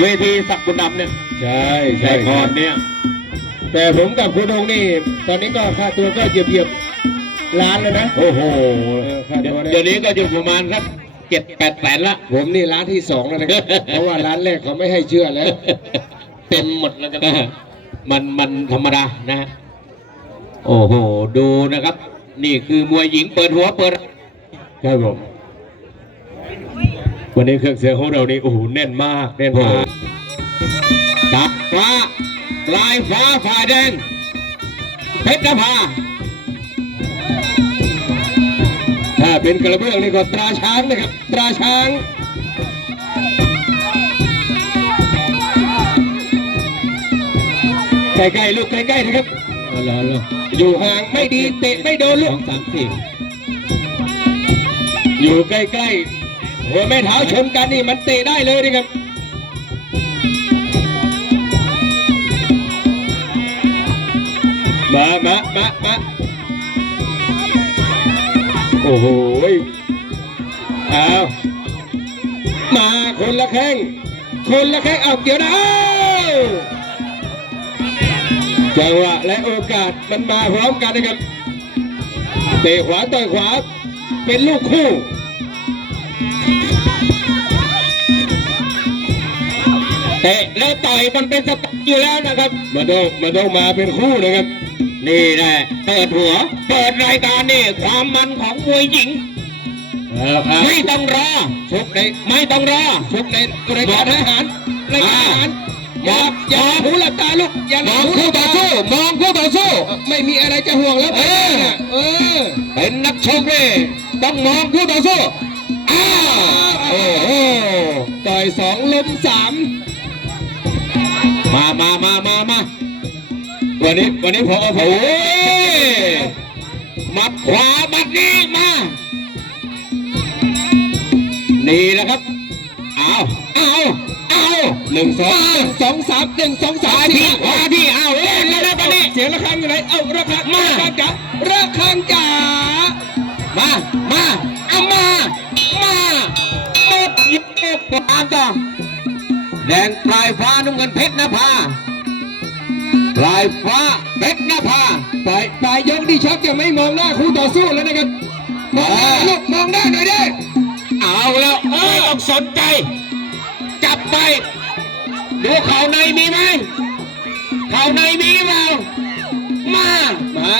เวทีสักบุญดำเนี่ยใช่ใช่แต่ก่อนเนี่ย แต่ผมกับคุณองค์นี่ ตอนนี้ก็ค่าตัวก็เหยียบเหยียบๆล้านเลยนะ โอ้โหเออค่าเดี๋ยวตัวเดี๋ยวเนี่ยนี้ก็อยู่ประมาณสักเจ็ดแปดแสนละผมนี่ร้านที่สองแล้วนะครับ เพราะว่าร้านแรกเขาไม่ให้เชื่อแล้ว เต็มหมดแล้วกันมันมันธรรมดานะฮะโอ้โห ดูนะครับ นี่คือมวยหญิงเปิดหัวเปิด ครับผม วันนี้เครื่องเสียงของเรานี่โอ้โหแน่นมากแน่นมากดับฟ้าลายฟ้าฝ่ายแดงเพชรนภาถ้าเป็นกระเบื้องนี่ก็ตราช้างนะครับตราช้างใกล้ๆลูกใกล้ๆนะครับเอาละเอาละอยู่ห่างไม่ดีเตะไม่โดนสลูอกงสามสี่อยู่ใกล้ๆ หัวแม่เท้าชนกันนี่มันเตะได้เลยนะครับมามามามาโอ้โหเอามาคนละแข้ง คนละแข้งเอาเดี๋ยวนะเอาจังหวะและโอกาสมันมาพร้อมกันนะครับ เตะขวาต่อยขวา เป็นลูกคู่ เตะแล้วต่อยมันเป็นสไตล์อยู่แล้วนะครับมันต้องมันต้องมาเป็นคู่นะครับ นี่แหละเปิดหัว เปิดรายการนี่ความมันของมวยหญิงเอาเอาไม่ต้องรอชกในไม่ต้องรอชกในรายการอาหารรายการอาหารอย่าอย่าหูหลับตาลูกอย่ามองคู่ต่อสู้มองคู่ต่อสู้ไม่มีอะไรจะห่วงแล้วเออเออเป็นนักชกเลยต้องมองคู่ต่อสู้อ้าว โอ้โหต่อยสองล้มสามมามามามามาวันนี้วันนี้พอพอโอ้ยหมัดขวาหมัดนี้มา นี่แหละครับ เอาเอาเอาหนึ่งสองสองสามหนึ่งสองสามขวาที่ขวาที่เอาเล่นแล้วนะตอนนี้เสียงระฆังอยู่ไหน เอาระฆังมาระฆังจ๋าระฆังจ๋ามา มา เอามามาหมดยิบ ตามต่อแดงปลายฟ้าน้ำเงินเพชรนภาปลายฟ้าเพชรนภาปลายปลายยกนี่ชักจะไม่มองหน้าคู่ต่อสู้แล้วนะครับมองหน้าลูกมองหน้าหน่อยดิเอาแล้วไม่ต้องสนใจ จับไปดูเข่าในมีไหมเข่าในมีเปล่ามามา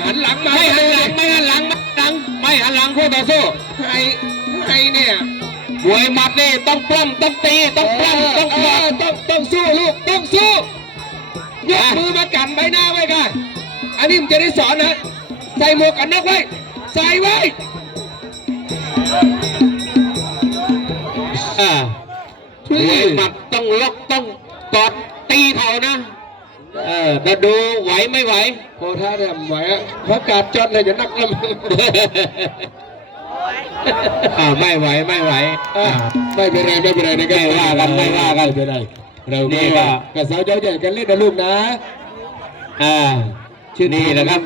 หันหลังมาไม่หันหลังไม่หันหลังไม่หันหลังไม่หันหลังคู่ต่อสู้ใครใครเนี่ย มวยหมัดนี่ต้องปล้ำต้องตีต้องปล้ำต้องเอหมัอดต้องต้องสู้ลูกต้องสู้ยกอะมือมากันใบหน้าไว้กันอันนี้ผมจะได้สอนนะ ใส่หมวกกันน็อกไว้ ใส่ไว้อ่ามวยหมัดต้องล็อกต้องกอดตีเขานะเออถ้าดูไหวไม่ไหวพอท่าทำไหวอะพักกาดจอดเลยจะนักลำ อ่าไม่ไหวไม่ไหวอะไม่เป็นไรไม่เป็นไรนะครับไม่ว่ากันไม่ว่ากันไม่เป็นไรเรานี่ไม่ก็ว่ากับสาวเจ้าใหญ่กันเล่นนะลูกนะ อ่าชื่อนี่แหละครับ